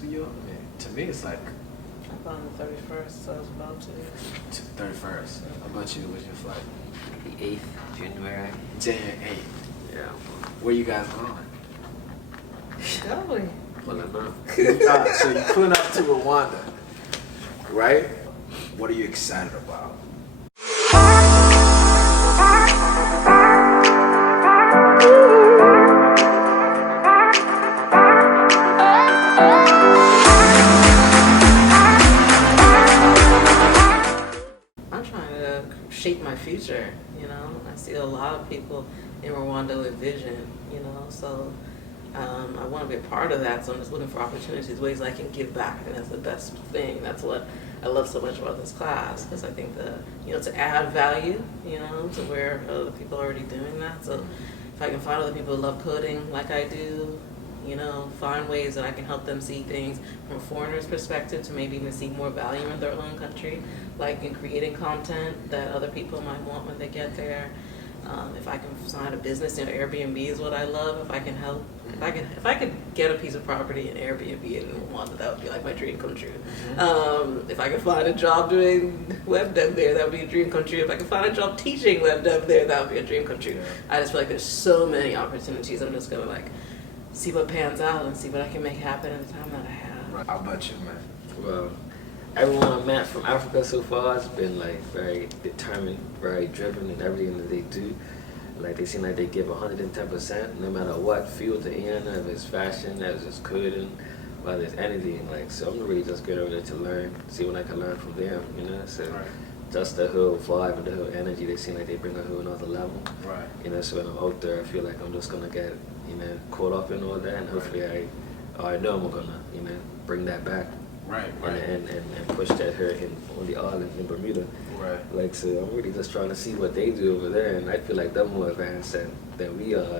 to York? I mean, to me, it's like I'm on the 31st, so I was about to. 31st. How about you? What's your flight? The 8th, January. January 8th. Yeah. Where you guys going? Kigali. Well, I'm not. So you pulling up to Rwanda, right? What are you excited about? I'm trying to shape my future, you know. I see a lot of people in Rwanda with vision, you know, so I want to be a part of that, so I'm just looking for opportunities, ways I can give back, and that's the best thing. That's what I love so much about this class, because I think to add value, you know, to where other people are already doing that. So if I can find other people who love coding like I do, you know, find ways that I can help them see things from a foreigner's perspective to maybe even see more value in their own country, like in creating content that other people might want when they get there. If I can find a business, you know, Airbnb is what I love. If I can help, if I could get a piece of property in Airbnb in Rwanda, that would be like my dream come true. If I could find a job doing web dev there, that would be a dream come true. If I could find a job teaching web dev there, that would be a dream come true. I just feel like there's so many opportunities. I'm just gonna see what pans out and see what I can make happen in the time that I have. How about you, man? Well, everyone I've met from Africa so far has been very determined, very driven in everything that they do. Like they seem like they give 110% no matter what field they're in, if it's fashion, if it's coding, whether it's anything. So I'm really just going over there to learn, see what I can learn from them, you know. So just the whole vibe and the whole energy, they seem like they bring a whole another level. Right. You know, so when I'm out there, I feel like I'm just gonna get, caught up in all that, and hopefully I know I'm gonna, bring that back. Right. And push that here on the island in Bermuda. Right. So I'm really just trying to see what they do over there, and I feel like they're more advanced than we are.